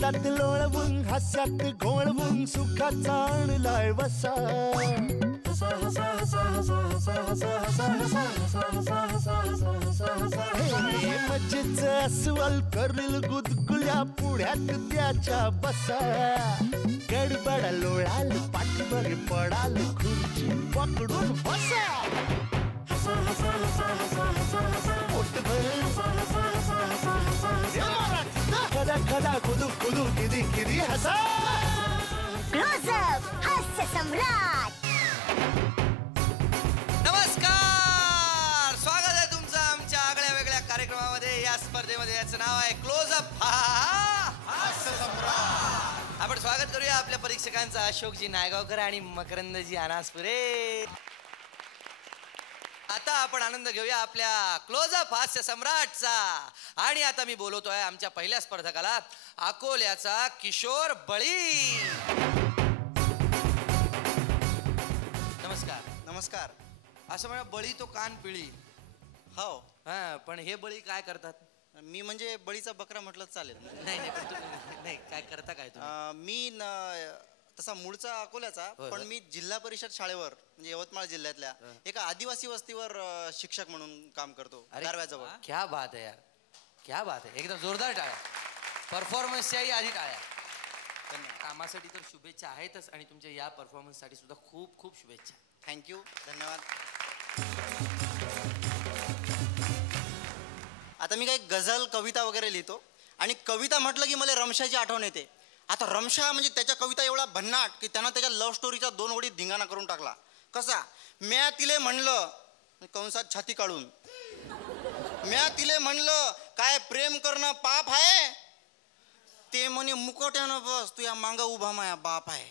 नादात लोळवून हास्यात घोळवून सुखाचा आणलाय वसा मजेच अस्वल करील गुदगुल्या पुढ्यात त्याच्या बसा गडबड लोळाल पाठीवर पडाल खुर्ची पकडून बसा खदा खदा खुदू खुदू किदी किदी हसा क्लोजअप हास्य सम्राट. नमस्कार, स्वागत आहे तुमचं आमच्या आगळ्या वेगळ्या कार्यक्रमामध्ये. या स्पर्धेमध्ये याचं नाव आहे क्लोजअप हास्य सम्राट. आपण स्वागत करूया आपल्या परीक्षकांचा अशोकजी नायगावकर आणि मकरंदजी अनासपुरे. आता आपण आनंद घेऊया आपल्या क्लोजअप हास्य सम्राटचा. आणि आता मी बोलवतोय आमच्या पहिल्या स्पर्धकाला, अकोल्याचा किशोर बळी. नमस्कार. नमस्कार. असं म्हणा, बळी तो कान पिळी. हो. हा, पण हे बळी काय करतात? मी म्हणजे बळीचा बकरा म्हटलं चालेल. नाही नाही, पण नाही, काय करता काय तुम्ही? मी तसा मूळचा अकोल्याचा, पण मी जिल्हा परिषद शाळेवर म्हणजे यवतमाळ जिल्ह्यातल्या एका आदिवासी वस्तीवर शिक्षक म्हणून काम करतो, गारव्याजवळ. क्या बात आहे यार, क्या बात आहे. एकदम जोरदार टाळ्या. परफॉर्मन्सच्याही आधी टाळ्या. कामासाठी तर शुभेच्छा आहेतच आणि तुमच्या या परफॉर्मन्ससाठी सुद्धा खूप खूप शुभेच्छा. थँक्यू, धन्यवाद. आता मी काही गझल कविता वगैरे लिहितो आणि कविता म्हटलं की मला रमशाची आठवण येते. आता रमशा म्हणजे त्याच्या कविता एवढा भन्नाट की त्यानं त्याच्या लव्ह स्टोरीचा 2 ओळीत धिंगाणा करून टाकला. कसा? म्या तिले म्हणलं, कंसात छाती काढून, म्या तिले म्हणलं काय प्रेम करणं पाप आहे, ते म्हणे मुकोट्यानं बस तू या मांग उभा माया बाप आहे.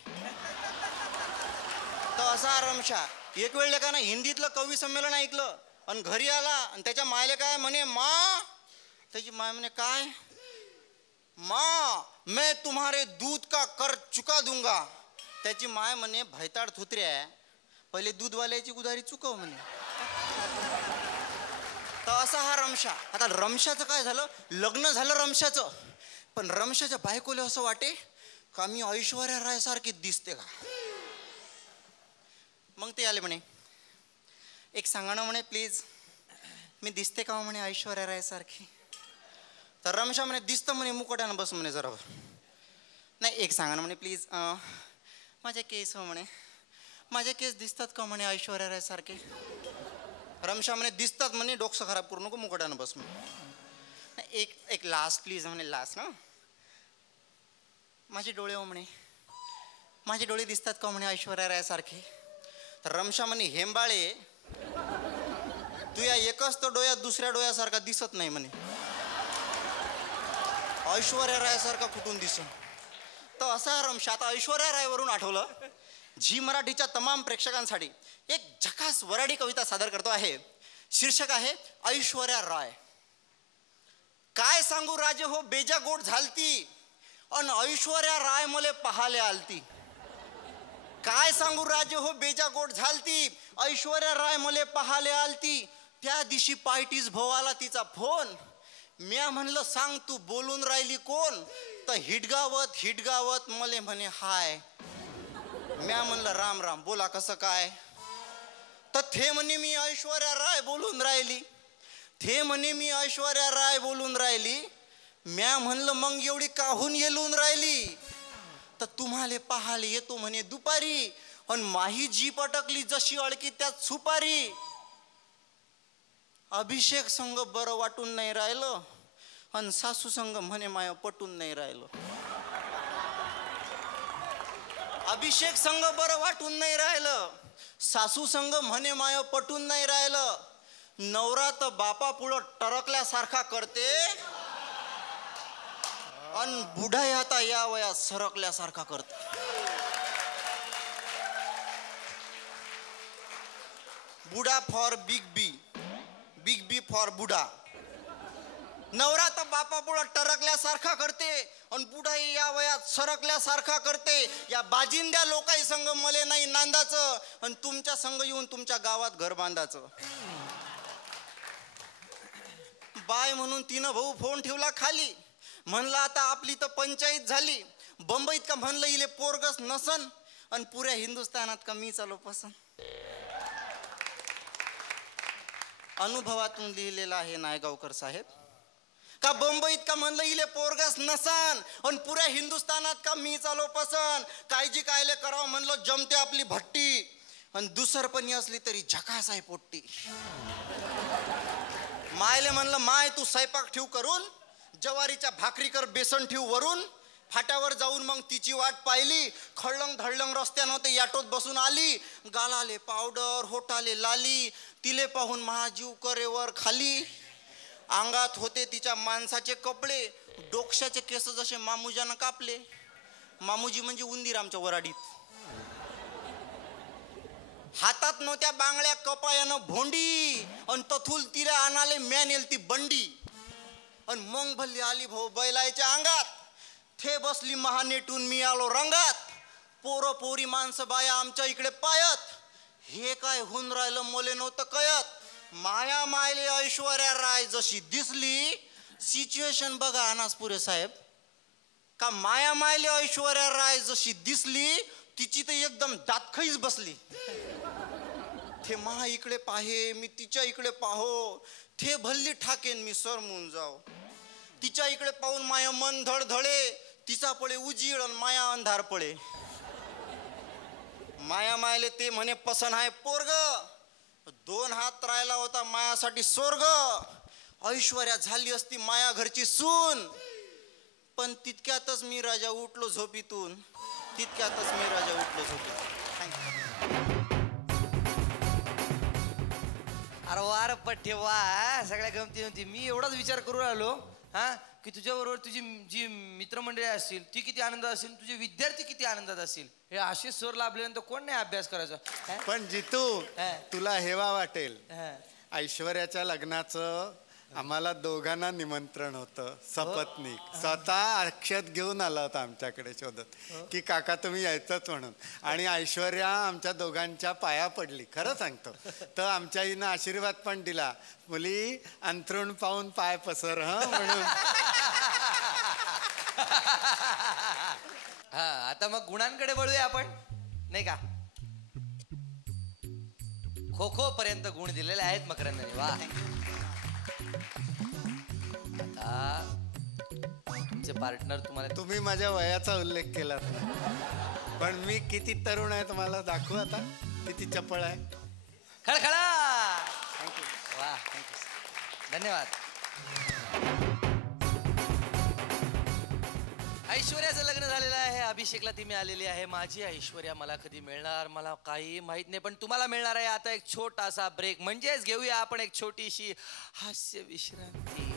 तर असा रमशा. एक वेळ का ना हिंदीतलं कवी संमेलन ऐकलं आणि घरी आला आणि त्याच्या मायले काय म्हणे, मा. त्याची माय म्हणे काय? माँ मैं तुम्हारे दूध का कर चुका दूंगा. त्याची माय म्हणे भैताड थुत्र्या, पहिले दूधवाल्याची उधारी चुकव म्हणे. तर असा हा रमशा. आता रमशाचं काय झालं, लग्न झालं रमशाचं, पण रमशाच्या बायकोला असं वाटे का मी ऐश्वर्या राय सारखी दिसते का. मग ते आले म्हणे, एक सांगा ना म्हणे प्लीज, मी दिसते का म्हणे ऐश्वर्या राय सारखी. तर रमशा म्हणे दिसतं म्हणे, मुकोट्यानं बस म्हणे जरा. नाही, एक सांगा ना म्हणे प्लीज, माझे केस हो म्हणे, माझे केस दिसतात का म्हणे ऐश्वर्या राय सारखे. रमशा म्हणे दिसतात म्हणे, डोकं खराब करू नको, मुकोट्यानं बस म्हणे. एक लास्ट प्लीज म्हणे, लास्ट ना. माझे डोळे हो म्हणे, माझे डोळे दिसतात का म्हणे ऐश्वर्या राय सारखे. तर रमशा म्हणे हेंबाळे, तू या एकच तर डोळ्यात दुसऱ्या डोळ्यासारखा दिसत नाही म्हणे, ऐश्वर्या राय सारखा कुठून दिसून. तर असा रमशा. आता ऐश्वर्या रायवरून आठवलं, झी मराठीच्या तमाम प्रेक्षकांसाठी एक झकास वराडी कविता सादर करतो आहे. शीर्षक आहे ऐश्वर्या राय. काय सांगू राजे हो बेजा गोड झालती, अन ऐश्वर्या राय मले पाहाले आलती. काय सांगू राजे हो बेजा गोड झालती, ऐश्वर्या राय मले पाहाले आलती. त्या दिवशी पायटीस भोवाला तिचा फोन, म्या म्हणलं सांग तू बोलून राहिली कोण. तर हिटगावत मले म्हणे हाय. म्या म्हणलं राम राम, बोला कसं काय. तर थे म्हणे मी ऐश्वर्या राय बोलून राहिली, थे म्हणे मी ऐश्वर्या राय बोलून राहिली. म्या म्हणलं मग एवढी काहून येलून राहिली. तर तुम्हाला पाहाले येतो म्हणे दुपारी, पण माही जीप अटकली जशी अडकी त्यात सुपारी. अभिषेक संघ बरं वाटून नाही राहिलं, आणि सासू संघ म्हणे माया पटून नाही राहिलं. अभिषेक संघ बरं वाटून नाही राहिलं, सासू संघ म्हणे माया पटून नाही राहिलं. नवरा तर बापा पुढं टरकल्यासारखा करते, आणि बुढाई आता या वयात सरकल्यासारखा करते. बुडा for big B, big B for बुडा. नवरा तर बापा पुढं टरकल्यासारखा करते आणि बुढाई या वयात सरकल्यासारखा करते. या बाजिंद्या लोकाई संग मले नाही नांदाचं, आणि तुमच्या संग येऊन तुमच्या गावात घर बांधाचं. बाय म्हणून तिनं भाऊ फोन ठेवला खाली, म्हणलं आता आपली तर पंचायत झाली. बंबईत का म्हणलं इले पोरगस नसन आणि पुऱ्या हिंदुस्थानात का मी चालो पसंत. अनुभवातून लिहिलेलं आहे नायगावकर साहेब. का बंबईत का म्हणलं इले पोरगस नसन आणि पुऱ्या हिंदुस्थानात का मी चालो पसंत. काळजी कायले करावं म्हणलं जमते आपली भट्टी आणि दुसरपणी असली तरी झकास आहे पोट्टी. मायले म्हणलं माय तू स्वयंपाक ठेव करून, ज्वारीच्या भाकरी कर बेसन ठेव वरून. फाट्यावर जाऊन मग तिची वाट पाहिली. खळलंग धडलंग रस्त्यानं ते याटोत बसून आली. गालाले पावडर, होटाले लाली, तिले पाहून महाजीव करेवर खाली. अंगात होते तिच्या माणसाचे कपडे, डोक्याचे केस जसे मामुजानं कापले. मामुजी म्हणजे उंदीर आमच्या वराडीत. हातात नव्हत्या बांगड्या कपायानं भोंडी आणि तथुल तिला आणाले मॅनेल ती बंडी. आणि मग भल्ली आली भाऊ बैलाच्या अंगात. थे बसली महानेटून मी आलो रंगात. पोरं पोरी माणसं बाया आमच्या इकडे पायत. हे काय होऊन राहिलं मोले नव्हतं कळत. माया मायले ऐश्वर्या राय जशी दिसली. सिच्युएशन बघा अनासपुरे साहेब. का माया मायले ऐश्वर्या राय जशी दिसली तिची तर एकदम दातखईच बसली. थे महा इकडे पाहे मी तिच्या इकडे पाहो. थे भल्ली ठाकेन मी सरमून जाव. तिच्या इकडे पाहून माया मन धडधडे. तिचा पळे उजीड आणि माया अंधार पळे. माया मायले ते म्हणे पसंत आहे पोरग. 2 हात राहिला होता मायासाठी स्वर्ग. ऐश्वर्या झाली असती माया घरची सून. पण तितक्यातच मी राजा उठलो झोपीतून. तितक्यातच मी राजा उठलो झोपीतून. अरे वार पठ्ठे वा, सगळ्या गमती गमती. मी एवढाच विचार करू राहिलो हा की तुझ्याबरोबर तुझी जी मित्रमंडळी असतील ती किती आनंदात असतील, तुझे विद्यार्थी किती आनंदात असतील. हे असे सर लाभल्यानंतर कोण नाही अभ्यास करायचा. पण जितू तुला हेवा वाटेल, हा. ऐश्वर्याच्या लग्नाचं आम्हाला दोघांना निमंत्रण होतं. सपत्नीक स्वतः अक्षत घेऊन आला होता आमच्याकडे शोधत की काका तुम्ही यायचंच म्हणून. आणि ऐश्वर्या आमच्या दोघांच्या पाया पडली. खरं सांगतो तर आमच्या हिनं आशीर्वाद पण दिला. मुली अंथरूण पाहून पाय पसर ह म्हणून. हा आता मग गुणांकडे वळूया आपण नाही का. खो खो पर्यंत गुण दिलेले आहेत मकरंदने. वा. तुमचे पार्टनर तुम्हाला. तुम्ही माझ्या वयाचा उल्लेख केलात ना, पण मी किती तरुण आहे तुम्हाला दाखवू आता. किती चपळ आहे. खळखळा. थँक्यू. वा. धन्यवाद. ऐश्वर्याचं लग्न झालेलं आहे. अभिषेकला ती मिळालेली आहे. माझी ऐश्वर्या मला कधी मिळणार मला काही माहित नाही, पण तुम्हाला मिळणार आहे. आता एक छोटासा ब्रेक, म्हणजेच घेऊया आपण एक छोटीशी हास्य विश्रांती.